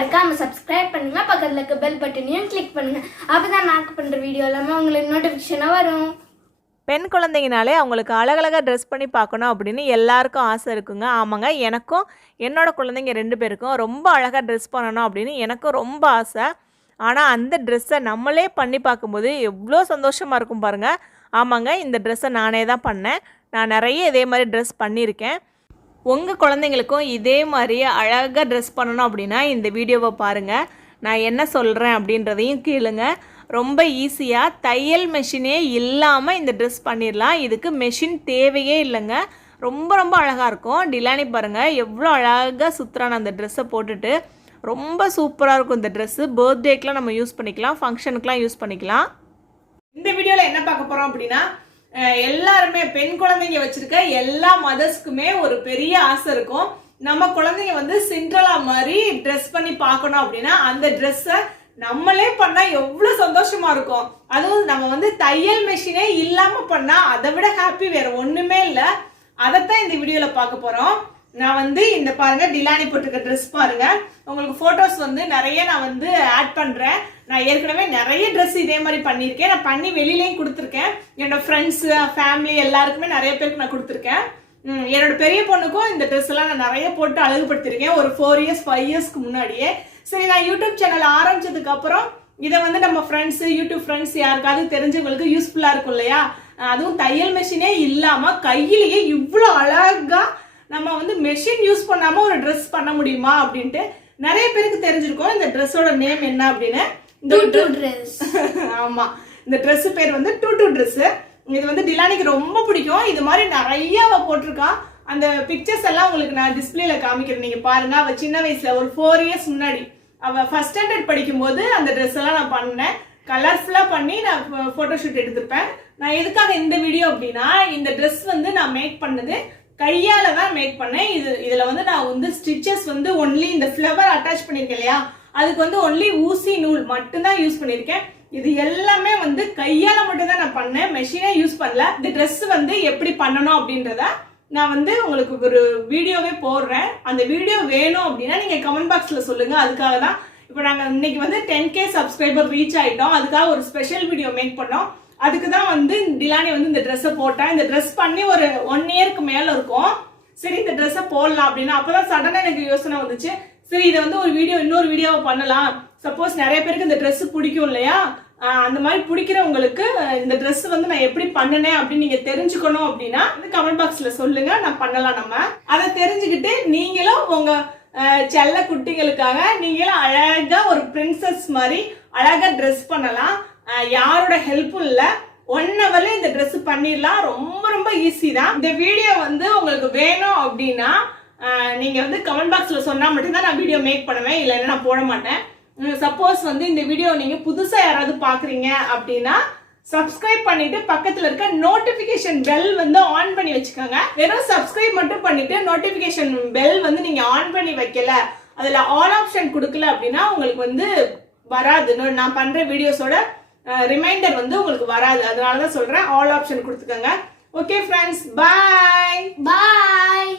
மறக்காம சப்ஸ்கிரைப் பண்ணுங்க, பக்கத்துல இருக்க பெல் பட்டனையும் கிளிக் பண்ணுங்க. அப்பதான் நான் பண்ற வீடியோ எல்லாமே உங்களுக்கு நோட்டிஃபிகேஷனா வரும். பெண் குழந்தைங்கனாலே அவங்களுக்கு அழகழகாக ட்ரெஸ் பண்ணி பார்க்கணும் அப்படின்னு எல்லாருக்கும் ஆசை இருக்குங்க. ஆமாங்க, எனக்கும் என்னோடய குழந்தைங்க 2 பேருக்கும் ரொம்ப அழகாக ட்ரெஸ் பண்ணணும் அப்படின்னு எனக்கும் ரொம்ப ஆசை. ஆனால் அந்த ட்ரெஸ்ஸை நம்மளே பண்ணி பார்க்கும்போது எவ்வளோ சந்தோஷமாக இருக்கும் பாருங்கள். ஆமாங்க, இந்த ட்ரெஸ்ஸை நானே தான் பண்ணேன். நான் நிறைய இதே மாதிரி ட்ரெஸ் பண்ணியிருக்கேன். உங்கள் குழந்தைங்களுக்கும் இதே மாதிரி அழகாக ட்ரெஸ் பண்ணணும் அப்படின்னா இந்த வீடியோவை பாருங்கள். நான் என்ன சொல்கிறேன் அப்படின்றதையும் கேளுங்க. ரொம்ப ஈஸியாக தையல் மெஷினே இல்லாமல் இந்த ட்ரெஸ் பண்ணிடலாம். இதுக்கு மெஷின் தேவையே இல்லைங்க. ரொம்ப ரொம்ப அழகாக இருக்கும். டிலானி பாருங்கள் எவ்வளோ அழகாக சுற்றுறான அந்த ட்ரெஸ்ஸை போட்டுட்டு. ரொம்ப சூப்பராக இருக்கும் இந்த ட்ரெஸ்ஸு. பர்த்டேக்கெலாம் நம்ம யூஸ் பண்ணிக்கலாம், ஃபங்க்ஷனுக்குலாம் யூஸ் பண்ணிக்கலாம். இந்த வீடியோவில் என்ன பார்க்க போகிறோம் அப்படின்னா, எல்லாருமே பெண் குழந்தைங்க வச்சுருக்க எல்லா மதர்ஸ்க்குமே ஒரு பெரிய ஆசை இருக்கும். நம்ம குழந்தைங்க வந்து சிண்ட்ரெல்லா மாதிரி ட்ரெஸ் பண்ணி பார்க்கணும் அப்படின்னா அந்த ட்ரெஸ்ஸை நம்மளே பண்ணா எவ்வளவு சந்தோஷமா இருக்கும். அதுவும் நம்ம வந்து தையல் மெஷினே இல்லாம பண்ணா அதை விட ஹாப்பி வேற ஒண்ணுமே இல்லை. அதைத்தான் இந்த வீடியோல பார்க்க போறோம். நான் வந்து இந்த பாருங்க டிலானி போட்டிருக்க ட்ரெஸ் பாருங்க. உங்களுக்கு போட்டோஸ் வந்து நிறைய நான் வந்து ஆட் பண்றேன். நான் ஏற்கனவே நிறைய ட்ரெஸ் இதே மாதிரி பண்ணியிருக்கேன். நான் பண்ணி வெளியிலையும் கொடுத்துருக்கேன். என்னோட ஃப்ரெண்ட்ஸ் ஃபேமிலி எல்லாருக்குமே நிறைய பேருக்கு நான் கொடுத்துருக்கேன். என்னோட பெரிய பொண்ணுக்கும் இந்த ட்ரெஸ் எல்லாம் நான் நிறைய போட்டு அழகுபடுத்திருக்கேன். ஒரு 4 இயர்ஸ் 5 இயர்ஸ்க்கு முன்னாடியே. சரி, நான் யூடியூப் சேனல் ஆரம்பிச்சதுக்கு அப்புறம் இதை வந்து நம்ம ஃப்ரெண்ட்ஸ் யூடியூப் ஃப்ரெண்ட்ஸ் யாருக்காவது தெரிஞ்சவங்களுக்கு யூஸ்ஃபுல்லா இருக்கும் இல்லையா. அதுவும் தையல் மெஷினே இல்லாம கையிலேயே இவ்வளோ அழகா நம்ம வந்து மெஷின் யூஸ் பண்ணாம ஒரு ட்ரெஸ் பண்ண முடியுமா அப்படின்ட்டு நிறைய பேருக்கு தெரிஞ்சிருக்கும். இந்த ட்ரெஸ்ஸோட நேம் என்ன அப்படின்னு, ஆமா, இந்த ட்ரெஸ் பேர் வந்து டூ ட்ரெஸ். இது வந்து டிலானிக்கு ரொம்ப பிடிக்கும். இது மாதிரி நிறைய அவ போட்டிருக்கா. அந்த பிக்சர்ஸ் எல்லாம் உங்களுக்கு நான் டிஸ்பிளேல காமிக்கிறேன். நீங்க பாருங்க. அவ சின்ன வயசுல ஒரு 4 இயர்ஸ் முன்னாடி அவ ஃபர்ஸ்ட் ஸ்டாண்டர்ட் படிக்கும் போது அந்த ட்ரெஸ் எல்லாம் நான் பண்ணேன். கலர்ஃபுல்லா பண்ணி நான் போட்டோ ஷூட் எடுத்திருப்பேன். நான் எதுக்காக இந்த வீடியோ அப்படின்னா, இந்த ட்ரெஸ் வந்து நான் மேக் பண்ணது கையால தான் மேக் பண்ணேன். இதுல வந்து நான் வந்து ஸ்டிச்சஸ் வந்து ஒன்லி இந்த ஃப்ளவர் அட்டாச் பண்ணிருக்கேன் இல்லையா, அதுக்கு வந்து ஒன்லி ஊசி நூல் மட்டும்தான் யூஸ் பண்ணிருக்கேன். இது எல்லாமே வந்து கையால மட்டும் தான் நான் பண்ணேன், மெஷினே யூஸ் பண்ணல. இந்த ட்ரெஸ் வந்து எப்படி பண்ணணும் அப்படின்றத நான் வந்து உங்களுக்கு ஒரு வீடியோவே போடுறேன். அந்த வீடியோ வேணும் அப்படின்னா நீங்க கமெண்ட் பாக்ஸ்ல சொல்லுங்க. அதுக்காக தான் இப்போ நாங்க இன்னைக்கு வந்து 10K சப்ஸ்கிரைபர் ரீச் ஆயிட்டோம். அதுக்காக ஒரு ஸ்பெஷல் வீடியோ மேக் பண்ணோம். அதுக்கு தான் வந்து டிலானி வந்து இந்த ட்ரெஸ்ஸை போட்டேன். இந்த ட்ரெஸ் பண்ணி ஒரு 1 இயருக்கு மேல இருக்கும். சரி, இந்த ட்ரெஸ்ஸை போடலாம் அப்படின்னா அப்பதான் சடனா எனக்கு யோசனை வந்துச்சு. சரி, இதை வந்து ஒரு வீடியோ இன்னொரு வீடியோவை பண்ணலாம். சப்போஸ் நிறைய பேருக்கு இந்த ட்ரெஸ் பிடிக்கும் இல்லையா, அந்த மாதிரி பிடிக்கிறவங்களுக்கு இந்த ட்ரெஸ் வந்து நான் எப்படி பண்ணினேன் அப்படின்னு நீங்க தெரிஞ்சுக்கணும் அப்படின்னா கமெண்ட் பாக்ஸ்ல சொல்லுங்க, நான் பண்ணலாம். நம்ம அதை தெரிஞ்சுக்கிட்டு நீங்களும் உங்க செல்ல குட்டிகளுக்காக நீங்களும் அழகா ஒரு பிரின்சஸ் மாதிரி அழகா ட்ரெஸ் பண்ணலாம். யாரோட ஹெல்ப்பும் இல்லை, 1 ஹவர்ல இந்த ட்ரெஸ் பண்ணிடலாம். ரொம்ப ரொம்ப ஈஸி தான். இந்த வீடியோ வந்து உங்களுக்கு வேணும் அப்படின்னா நீங்க வந்து கமெண்ட் பாக்ஸ்ல சொன்னா மட்டும்தான் நான் வீடியோ மேக் பண்ணுவேன், இல்லைன்னா நான் போட மாட்டேன். சப்போஸ் வந்து இந்த வீடியோ நீங்க புதுசா யாராவது பாக்குறீங்க அப்படின்னா சப்ஸ்கிரைப் பண்ணிட்டு பக்கத்துல இருக்க நோட்டிபிகேஷன் பெல் வந்து ஆன் பண்ணி வச்சுக்கோங்க. வெறும் சப்ஸ்கிரைப் மட்டும் பண்ணிட்டு நோட்டிபிகேஷன் பெல் வந்து நீங்க ஆன் பண்ணி வைக்கல, அதுல ஆல் ஆப்ஷன் கொடுக்கல அப்படின்னா உங்களுக்கு வந்து வராது. நான் பண்ற வீடியோஸோட ரிமைண்டர் வந்து உங்களுக்கு வராது. அதனாலதான் சொல்றேன், ஆல் ஆப்ஷன் கொடுத்துக்கோங்க. ஓகே ஃப்ரெண்ட்ஸ், பாய்.